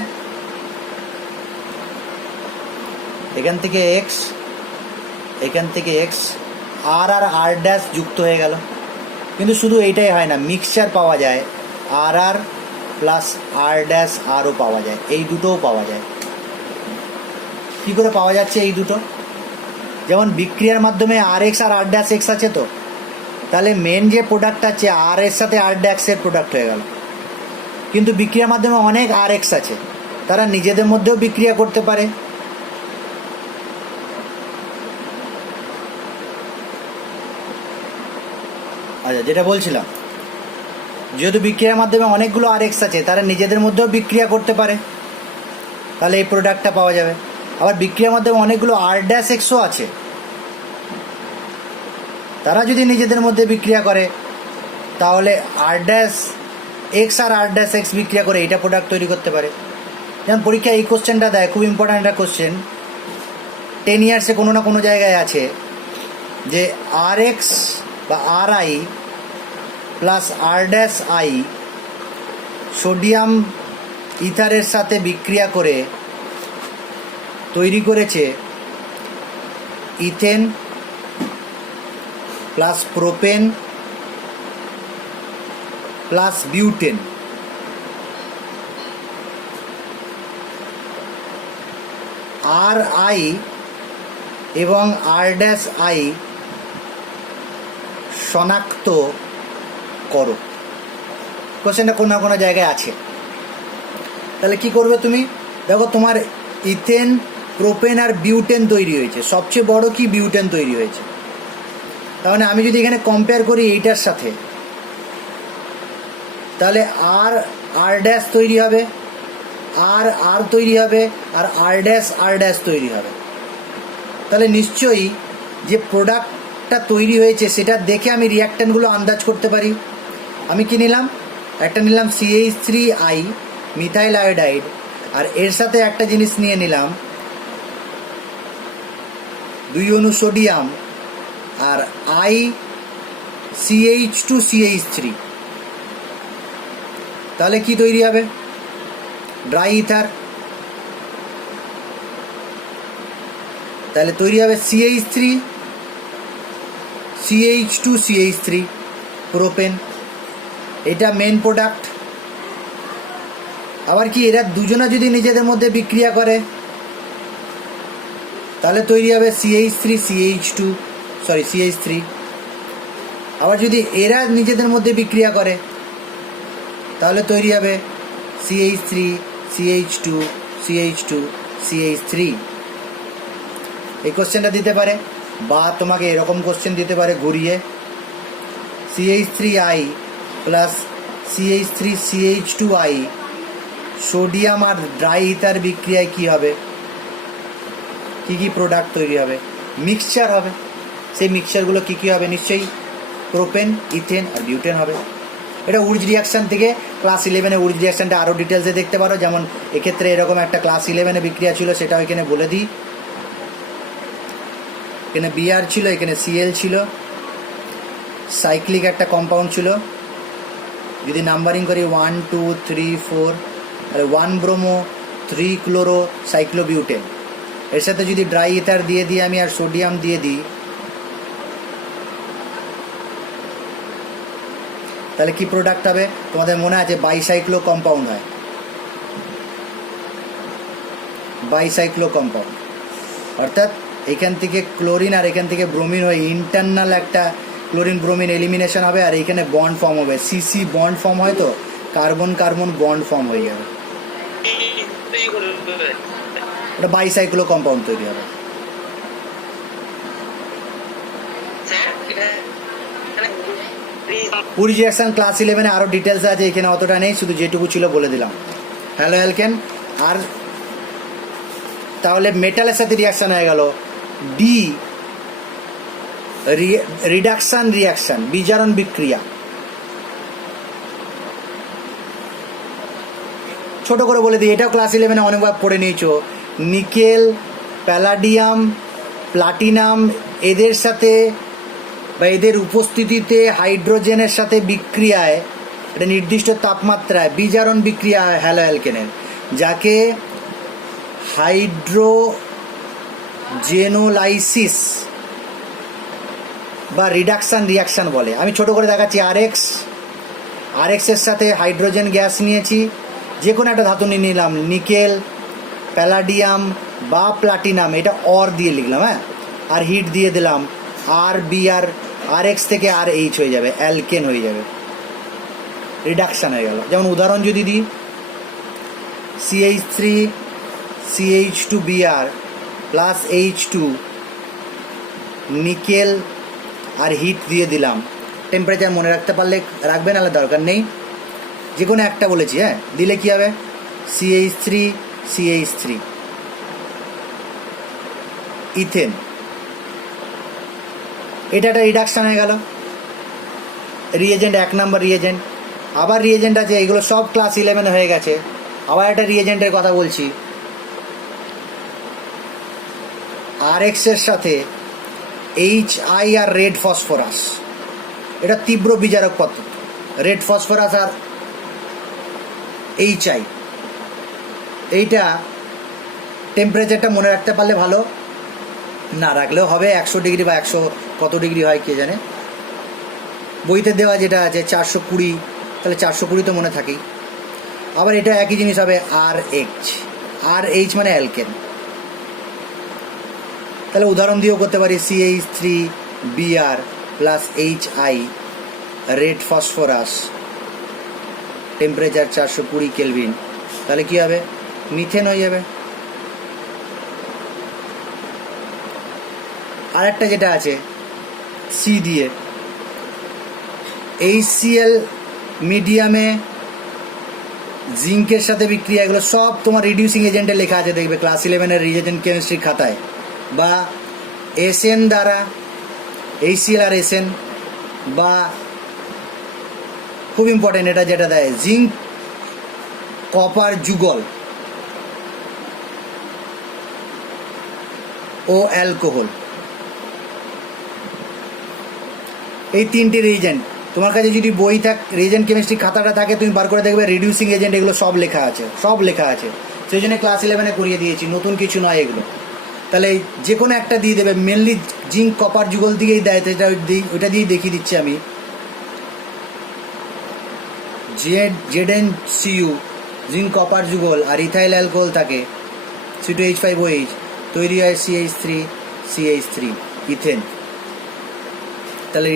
এখান থেকে X, এখান থেকে X, R আর R' যুক্ত হয়ে গেল। কিন্তু শুধু এইটাই হয় না, মিক্সচার পাওয়া যায়, RR প্লাস R' আরও পাওয়া যায়, এই দুটোও পাওয়া যায়। কি করে পাওয়া যাচ্ছে এই দুটো? যেমন বিক্রিয়ার মাধ্যমে RX আর R' আছে তো, তাহলে মেন যে প্রোডাক্ট আছে R এর সাথে R' এর প্রোডাক্ট হয়ে গেল। কিন্তু বিক্রিয়ার মাধ্যমে অনেক RX আছে, তারা নিজেদের মধ্যেও বিক্রিয়া করতে পারে। আচ্ছা, যেটা বলছিলাম, যেহেতু বিক্রিয়ার মাধ্যমে অনেকগুলো RX আছে, তারা নিজেদের মধ্যেও বিক্রিয়া করতে পারে, তাহলে এই প্রোডাক্টটা পাওয়া যাবে। আবার বিক্রিয়ার মাধ্যমে অনেকগুলো R'(X'ও আছে, তারা যদি নিজেদের মধ্যে বিক্রিয়া করে, তাহলে R'(X) আর R'(X) বিক্রিয়া করে এইটা প্রোডাক্ট তৈরি করতে পারে। যেমন পরীক্ষায় এই কোশ্চেনটা দেয়, খুব ইম্পর্ট্যান্ট একটা কোশ্চেন, 10 ইয়ার্সে কোনো না কোনো জায়গায় আছে যে RX বা RI প্লাস R'(I) সোডিয়াম ইথারের সাথে বিক্রিয়া করে তৈরি করেছে ethane plus propane plus butane. RI এবং R'(I) শনাক্ত করো। কোশ্চেনটা কোনো না কোনো জায়গায় আছে। তাহলে কি করবে তুমি? দেখো, তোমার ইথেন, প্রোপেন আর বিউটেন তৈরি হয়েছে। সবচেয়ে বড় কি বিউটেন তৈরি হয়েছে। তাহলে আমি যদি এখানে কম্পেয়ার করি এইটার সাথে, তাহলে R' তৈরি হবে, R তৈরি হবে, আর R' তৈরি হবে। তাহলে নিশ্চয়ই যে প্রোডাক্টটা তৈরি হয়েছে সেটা দেখে আমি রিয়াক্ট্যান্টগুলো আন্দাজ করতে পারি। আমি কি নিলাম? একটা নিলাম CH3I মিথাইল আয়োডাইড, আর এর সাথে একটা জিনিস নিয়ে নিলাম 2 অণু সোডিয়াম আর CH2CH3। তাহলে কি তৈরি হবে? Dry ether. তাহলে তৈরি হবে CH3 CH2CH3 প্রোপেন, এটা মেন প্রোডাক্ট। আবার কি, এরা দুজনা যদি নিজেদের মধ্যে বিক্রিয়া করে, তাহলে তৈরি হবে CH3 আবার যদি এরা নিজেদের মধ্যে বিক্রিয়া করে, তাহলে তৈরি হবে CH3 এই কোশ্চেনটা দিতে পারে, বা তোমাকে এরকম কোশ্চেন দিতে পারে ঘুরিয়ে, CH3I প্লাস CH3CH2I সোডিয়াম আর ড্রাই ইথার বিক্রিয়ায় কি হবে, কি কি প্রোডাক্ট তৈরি হবে? মিক্সচার হবে। সেই মিক্সচারগুলো কি কি হবে? নিশ্চয়ই প্রোপেন, ইথেন আর বিউটেন হবে। এটা উর্জ রিয়াকশান থেকে ক্লাস 11-এ উর্জ রিয়াকশানটা আরও ডিটেলসে দেখতে পারো। যেমন এক্ষেত্রে এরকম একটা ক্লাস 11-এ বিক্রিয়া ছিল, সেটাও এখানে বলে দিই। এখানে Br ছিল, এখানে Cl ছিল, সাইক্লিক একটা কম্পাউন্ড ছিল। যদি নাম্বারিং করি 1 2 3 4, তাহলে 1 ব্রোমো 3 ক্লোরো সাইক্লোবিউটেন। এর সাথে যদি ড্রাই ইথার দিয়ে দিই আমি, আর সোডিয়াম দিয়ে দিই, তাহলে কি প্রোডাক্ট হবে তোমাদের মনে আছে? বাইসাইক্লো কম্পাউন্ড হয়, বাইসাইক্লো কম্পাউন্ড, অর্থাৎ এখান থেকে ক্লোরিন আর এখান থেকে ব্রোমিন হয়ে ইন্টারনাল একটা ক্লোরিন ব্রোমিন এলিমিনেশন হবে, আর এইখানে বন্ড ফর্ম হবে, সিসি বন্ড ফর্ম হয়, তো কার্বন কার্বন বন্ড ফর্ম হয়ে যাবে, এটা বাইসাইক্লো কম্পাউন্ড তৈরি হবে। পুরি রিয়াকশন ক্লাস 11-এ আরও ডিটেলস আছে, এখানে অতটা নেই, শুধু যেটুকু ছিল বলে দিলাম। হ্যালো অ্যালকেন, আর তাহলে মেটালের সাথে রিয়াকশন হয়ে গেল ডি রিডাকশন রিয়াকশন, বিজারণ বিক্রিয়া। ছোট করে বলে দিই, এটাও ক্লাস 11-এ অনেকবার পড়ে নিয়েছো। নিকেল, প্যালাডিয়াম, প্লাটিনাম এদের সাথে বা এদের উপস্থিতিতে হাইড্রোজেনের সাথে বিক্রিয়ায় একটা নির্দিষ্ট তাপমাত্রায় বিজারণ বিক্রিয়া হয় হ্যালো অ্যালকেনের, যাকে হাইড্রোজেনোলাইসিস বা রিডাকশন রিয়াকশন বলে। আমি ছোট করে দেখাচ্ছি। আর এক্সের সাথে হাইড্রোজেন গ্যাস নিয়েছি, যে কোনো একটা ধাতু নিয়ে নিলাম, নিকেল, প্যালাডিয়াম বা প্লাটিনাম, এটা অর দিয়ে লিখলাম, হ্যাঁ, আর হিট দিয়ে দিলাম, আর বি আর এক্স থেকে আর এইচ হয়ে যাবে, অ্যালকেন হয়ে যাবে, রিডাকশান হয়ে গেল। যেমন উদাহরণ যদি দিই, CH3 CH2Br plus H2 nickel আর হিট দিয়ে দিলাম, টেম্পারেচার মনে রাখতে পারলে রাখবে, নাহলে দরকার নেই, যে কোনো একটা বলেছি, হ্যাঁ, দিলে কী হবে? CH3 ইথেন, এটা একটা রিডাকশান হয়ে গেল। রিয়েজেন্ট 1 নম্বর রিয়েজেন্ট, আবার রিয়েজেন্ট আছে, এগুলো সব ক্লাস 11-এ হয়ে গেছে। আবার একটা রিয়েজেন্টের কথা বলছি, RX-এর সাথে HI আর রেড ফসফরাস, এটা তীব্র বিজারক পদ্ধতি, রেড ফসফরাস আর HI, এইটা টেম্পারেচারটা মনে রাখতে পারলে ভালো, না রাখলেও হবে, 100 ডিগ্রি বা 100 কত ডিগ্রি হয় কে জানে, বইতে দেওয়া যেটা আছে 420, তাহলে 420 তো মনে থাকেই। আবার এটা একই জিনিস হবে RH মানে অ্যালকেন। তাহলে উদাহরণ দিয়েও করতে পারি, CH3Br plus HI red phosphorus, temperature 420 kelvin, তাহলে কী হবে? মিথেন হয়ে যাবে। আর একটা যেটা আছে সি দিয়ে, HCl মিডিয়ামে জিঙ্কের সাথে বিক্রিয়া, এগুলো সব তোমার রিডিউসিং এজেন্টে লেখা আছে, দেখবে ক্লাস 11-এর রিয়েজেন্ট কেমিস্ট্রি খাতায়, বা SN দ্বারা HCl আর SN, বা খুব ইম্পর্টেন্ট এটা যেটা দেয় জিঙ্ক কপার যুগল ও অ্যালকোহল, এই তিনটি রিয়েজেন্ট তোমার কাছে যদি বই রিয়েজেন্ট কেমিস্ট্রি খাতাটা থাকে, তুমি বার করে দেখবে রিডিউসিং এজেন্ট এগুলো সব লেখা আছে, সেই জন্য ক্লাস 11-এ করিয়ে দিয়েছি, নতুন কিছু নয় এগুলো। তাহলে যে কোনো একটা দিয়ে দেবে, মেনলি জিঙ্ক কপার যুগল দিয়েই দেয়, তো ওইটা দিয়েই দেখিয়ে দিচ্ছি আমি। ZnCu জিঙ্ক কপার যুগল আর ইথাইল অ্যালকোহল থাকে, C2H5OH, তৈরি হয় CH3 ইথেন। তাহলে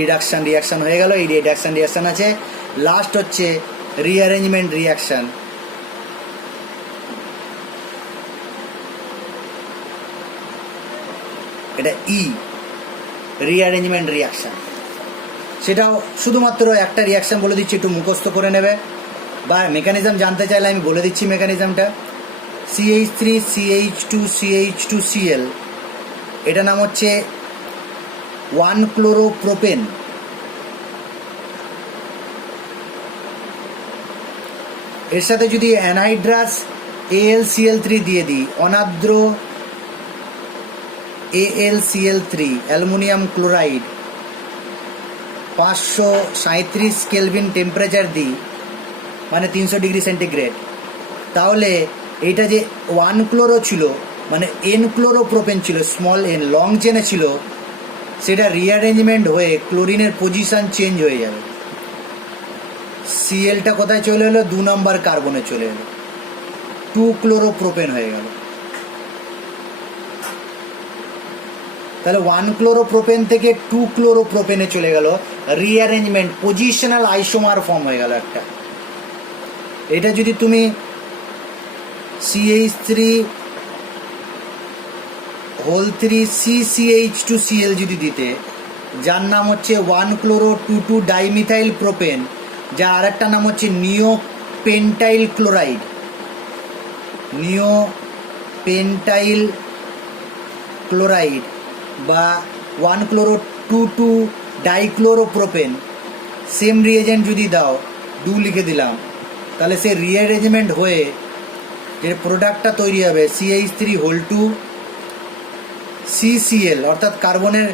রিয়াকশান হয়ে গেল। এই রিয়াকশান আছে। লাস্ট হচ্ছে রিঅ্যারেঞ্জমেন্ট রিয়াকশান। এটা রিঅ্যারেঞ্জমেন্ট রিয়াকশান, সেটাও শুধুমাত্র একটা রিয়াকশান বলে দিচ্ছি, একটু মুখস্থ করে নেবে, বা মেকানিজম জানতে চাইলে আমি বলে দিচ্ছি মেকানিজমটা। CH3 CH2 CH2Cl, এটা নাম হচ্ছে 1-chloropropen। এর সাথে যদি অ্যানহাইড্রাস AlCl3 দিয়ে দিই, অনাদ্র AlCl3 aluminium chloride 537 kelvin temperature দিই, মানে 300 ডিগ্রি সেন্টিগ্রেড, তাহলে এইটা যে 1-ক্লোরো ছিল, মানে N-ক্লোরোপ্রোপেন ছিল, স্মল n লং চেনে ছিল, সেটা রিঅ্যারেঞ্জমেন্ট হয়ে ক্লোরিনের পজিশন চেঞ্জ হয়ে যাবে। সিএলটা কোথায় চলে এলো, 2 নম্বর কার্বনে চলে এলো, 2 ক্লোরোপ্রোপেন হয়ে গেল। তাহলে 1 ক্লোরোপ্রোপেন থেকে 2 ক্লোরোপ্রোপেনে চলে গেল, রিঅ্যারেঞ্জমেন্ট, পজিশনাল আইসোমার ফর্ম হয়ে গেল একটা। এটা যদি তুমি CH3 যদি দিতে, যার নাম হচ্ছে 1 ক্লোরো 2 ডাইমিথাইল প্রোপেন, যার আরেকটা নাম হচ্ছে নিওপেন্টাইল ক্লোরাইড, নিওপেন্টাইল ক্লোরাইড বা 1 ক্লোরো 2 ডাইক্লোরোপ্রোপেন, সেম রিএজেন্ট যদি দাও, 2 লিখে দিলাম, তাহলে সে রিঅ্যারেঞ্জমেন্ট হয়ে যে প্রোডাক্টটা তৈরি হবে CH3 CCl, অর্থাৎ কার্বনের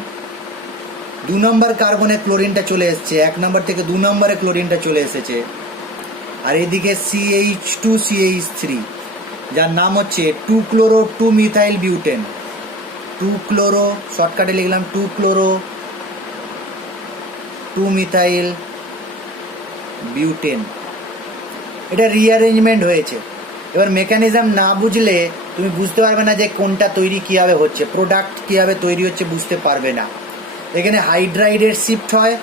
2 নম্বর কার্বনে ক্লোরিনটা চলে এসছে, 1 নম্বর থেকে 2 নম্বরে ক্লোরিনটা চলে এসেছে, আর এদিকে CH2CH3, যার নাম হচ্ছে 2 ক্লোরো 2 মিথাইল বিউটেন, 2 ক্লোরো, শর্টকাটে লিখলাম 2 ক্লোরো 2 মিথাইল বিউটেন। এটা রিঅ্যারেঞ্জমেন্ট হয়েছে। এবার মেকানিজম না বুঝলে তুমি বুঝতে পারবে না যে কোনটা তৈরি কীভাবে হচ্ছে, প্রোডাক্ট কীভাবে তৈরি হচ্ছে বুঝতে পারবে না। এখানে হাইড্রাইডের শিফট হয়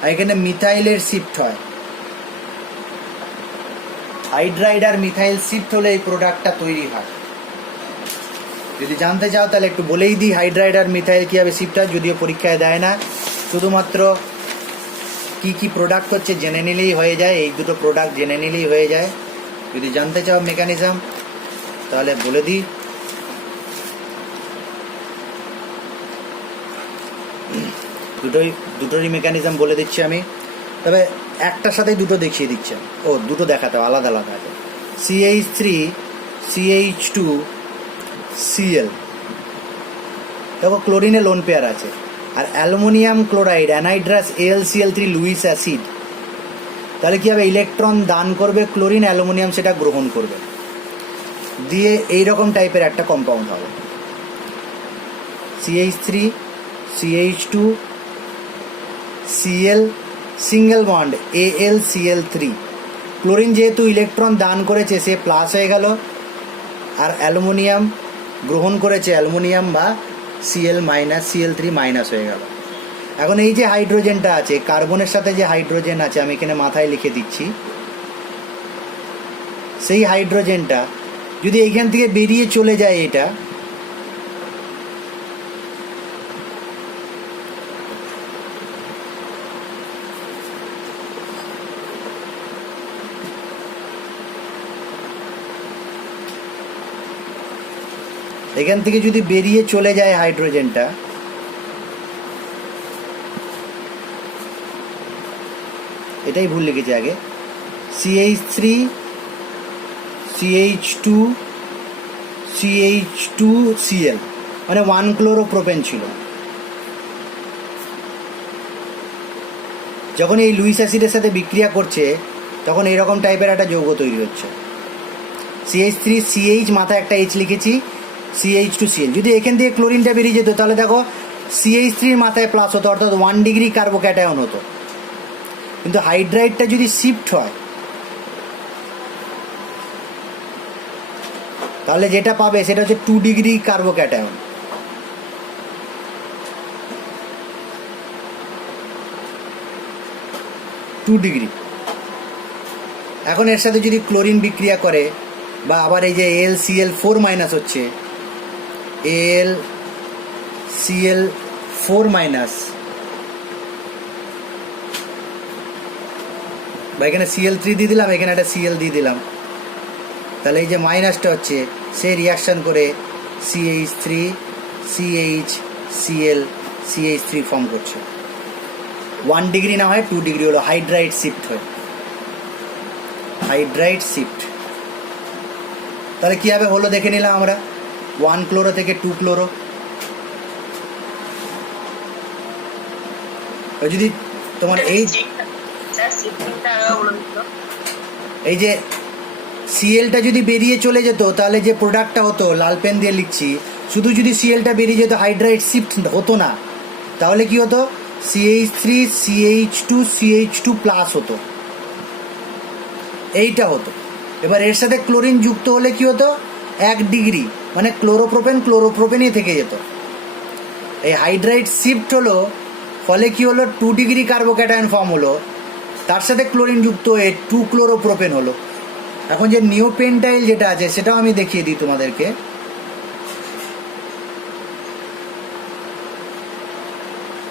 আর এখানে মিথাইলের শিফট হয়। হাইড্রাইড আর মিথাইল শিফট হলে এই প্রোডাক্টটা তৈরি হয়। যদি জানতে চাও তাহলে একটু বলেই দিই হাইড্রাইড আর মিথাইল কীভাবে শিফট হয়, যদিও পরীক্ষায় দেয় না, শুধুমাত্র কি কি প্রোডাক্ট হচ্ছে জেনে নিলেই হয়ে যায়, এই দুটো প্রোডাক্ট জেনে নিলেই হয়ে যায়। যদি জানতে চাও মেকানিজম তাহলে বলে দিই। দুটোরই মেকানিজম বলে দিচ্ছি আমি, তবে একটার সাথেই দুটো দেখিয়ে দিচ্ছি। দুটো দেখাতে হবে, আলাদা আলাদা আছে। CH3CH2Cl, দেখো ক্লোরিনে লোন পেয়ার আছে, আর aluminium chloride anhydrous AlCl3 Lewis acid, তাহলে কী হবে, ইলেকট্রন দান করবে ক্লোরিন, অ্যালুমিনিয়াম সেটা গ্রহণ করবে, দিয়ে এইরকম টাইপের একটা কম্পাউন্ড হবে CH3CH2Cl single bond AlCl3। Chlorine যেহেতু ইলেকট্রন দান করেছে সে প্লাস হয়ে গেল, আর অ্যালুমিনিয়াম গ্রহণ করেছে, অ্যালুমিনিয়াম বা Cl3 মাইনাস হয়ে গেল। এখন এই যে হাইড্রোজেনটা আছে, কার্বনের সাথে যে হাইড্রোজেন আছে, আমি এখানে মাথায় লিখে দিচ্ছি, সেই হাইড্রোজেনটা যদি এইখান থেকে বেরিয়ে চলে যায়, এটা এখান থেকে যদি বেরিয়ে চলে যায় হাইড্রোজেনটা, এটাই ভুল লিখেছি আগে, CH3CH2CH2Cl, মানে 1 ক্লোরোপ্রোপেন ছিল। যখন এই লুইস অ্যাসিডের সাথে বিক্রিয়া করছে তখন এইরকম টাইপের একটা যৌগ তৈরি হচ্ছে। CH3CH, মাথায় একটা H লিখেছি, CH2Cl। যদি এখান থেকে ক্লোরিনটা বেরিয়ে যেত তাহলে দেখো CH3 মাথায় প্লাস হতো, অর্থাৎ 1 ডিগ্রি কার্বোক্যাটায়ন হতো। কিন্তু হাইড্রাইডটা যদি শিফট হয় তাহলে যেটা পাবে সেটা হচ্ছে 2 ডিগ্রি কার্বোক্যাটায়ন। এখন এর সাথে যদি ক্লোরিন বিক্রিয়া করে, বা আবার এই যে AlCl4 মাইনাস হচ্ছে, AlCl4 মাইনাস, বা এখানে Cl3 দিয়ে দিলাম, এখানে একটা Cl দিয়ে দিলাম, তাহলে এই যে মাইনাসটা হচ্ছে সে রিয়াকশান করে CH3CH3 ফর্ম করছে। 1 ডিগ্রি না হয় 2 ডিগ্রি হলো, হাইড্রাইড শিফট হয়, হাইড্রাইড শিফট। তাহলে কীভাবে হলো দেখে নিলাম আমরা, 1 ক্লোরো থেকে 2 ক্লোরো। যদি তোমার এই যে সিএলটা যদি বেরিয়ে চলে যেত তাহলে যে প্রোডাক্টটা হতো, লাল পেন দিয়ে লিখছি, শুধু যদি সিএলটা বেরিয়ে যেত হাইড্রাইড শিফট হতো না, তাহলে কি হতো, CH3CH2CH2 প্লাস হতো। এইটা হতো। এবার এর সাথে ক্লোরিন যুক্ত হলে কি হতো, 1 ডিগ্রি মানে ক্লোরোপ্রোপেনই থেকে যেত। এই হাইড্রাইড শিফট হলো, ফলে কি হলো 2 ডিগ্রি কার্বোক্যাটায়ন ফর্ম হলো, তার সাথে ক্লোরিন যুক্ত হয়ে 2 ক্লোরোপ্রোপেন হলো। এখন যে নিওপেন্টাইল যেটা আছে সেটাও আমি দেখিয়ে দিই তোমাদেরকে।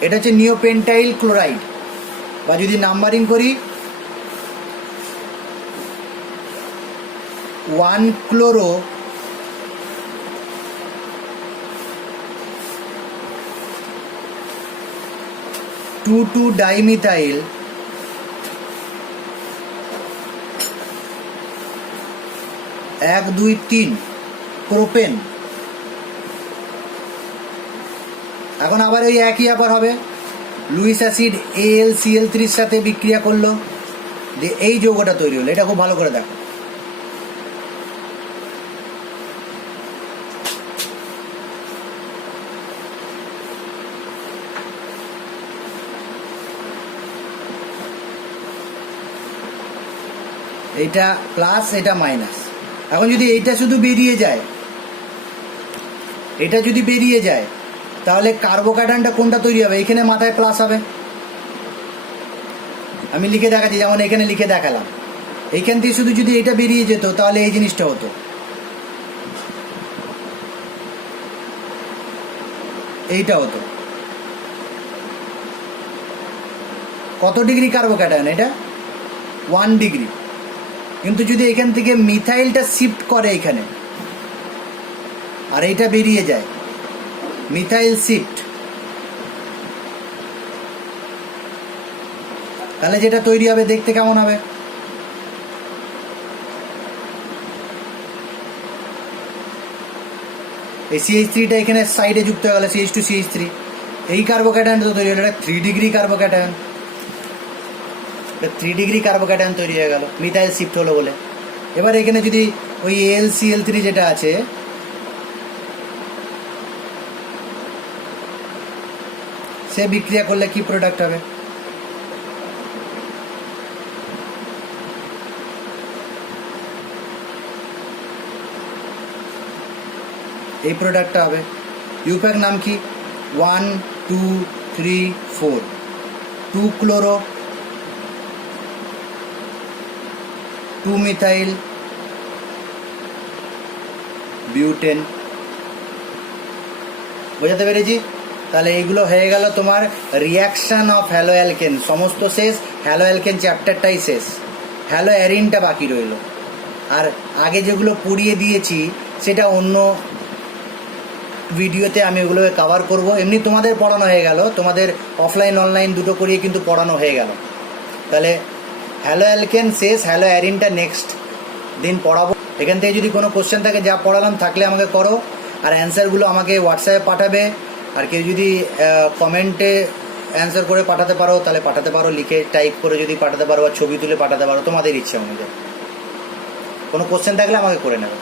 এটা হচ্ছে নিওপেন্টাইল ক্লোরাইড, বা যদি নাম্বারিং করি 1 ক্লোরো 2 ডাইমিথাইল 1 2 3 প্রোপেন। এখন আবার ওই একই ব্যাপার হবে, লুইস অ্যাসিড AlCl3 এর সাথে বিক্রিয়া করলো, দিয়ে এই যৌগটা তৈরি হলো। এটা খুব ভালো করে দেখো, এইটা প্লাস এটা মাইনাস। এখন যদি এইটা শুধু বেরিয়ে যায়, এটা যদি বেরিয়ে যায়, তাহলে কার্বোক্যাটায়নটা কোনটা তৈরি হবে, এখানে মাথায় প্লাস হবে। আমি লিখে দেখাচ্ছি, যেমন এখানে লিখে দেখালাম, এইখান থেকে শুধু যদি এটা বেরিয়ে যেত তাহলে এই জিনিসটা হতো, এইটা হতো। কত ডিগ্রি কার্বোক্যাটায়ন, এটা 1 ডিগ্রি। কিন্তু যদি এখান থেকে মিথাইলটা শিফট করে এখানে, আর এইটা বেরিয়ে যায়, মিথাইল শিফট, তাহলে যেটা তৈরি হবে দেখতে কেমন হবে, এই CH3টা এখানে সাইডে যুক্ত হয়ে গেল, CH2CH3, এই কার্বোক্যাটায়ন তো তৈরি হলো, এটা 3 ডিগ্রি কার্বোক্যাটায়ন, 3 ডিগ্রি কার্বোক্যাটায়ন তৈরি হয়ে গেল, মিথাইল শিফট হলো বলে। এবার এখানে যদি ওই AlCl3 যেটা আছে, সে বিক্রিয়া করলে কি প্রোডাক্ট হবে, এই প্রোডাক্টটা হবে। ইউপ্যাক নাম কি, 1 2 3 4, 2 ক্লোরো 2 মিথাইল বিউটেন। বোঝাতে পেরেছি? তাহলে এইগুলো হয়ে গেল তোমার রিয়াকশান অফ হ্যালো অ্যালকেন, সমস্ত শেষ। হ্যালো অ্যালকেন চ্যাপ্টারটাই শেষ, হ্যালো অ্যারিনটা বাকি রইল। আর আগে যেগুলো পড়িয়ে দিয়েছি সেটা অন্য ভিডিওতে আমি ওগুলোকে কভার করব। এমনি তোমাদের পড়ানো হয়ে গেল, তোমাদের অফলাইন অনলাইন দুটো করিয়ে কিন্তু পড়ানো হয়ে গেল। তাহলে হ্যালো অ্যালকেন শেষ, হ্যালো অ্যারিনটা নেক্সট দিন পড়াবো। এখান থেকে যদি কোনো কোশ্চেন থাকে, যা পড়ালাম থাকলে আমাকে করো, আর অ্যান্সারগুলো আমাকে হোয়াটসঅ্যাপে পাঠাবে। আর কেউ যদি কমেন্টে অ্যান্সার করে পাঠাতে পারো তাহলে পাঠাতে পারো, লিখে টাইপ করে যদি পাঠাতে পারো, বা ছবি তুলে পাঠাতে পারো, তোমাদের ইচ্ছা অনুযায়ী। কোনো কোশ্চেন থাকলে আমাকে করে নেবে।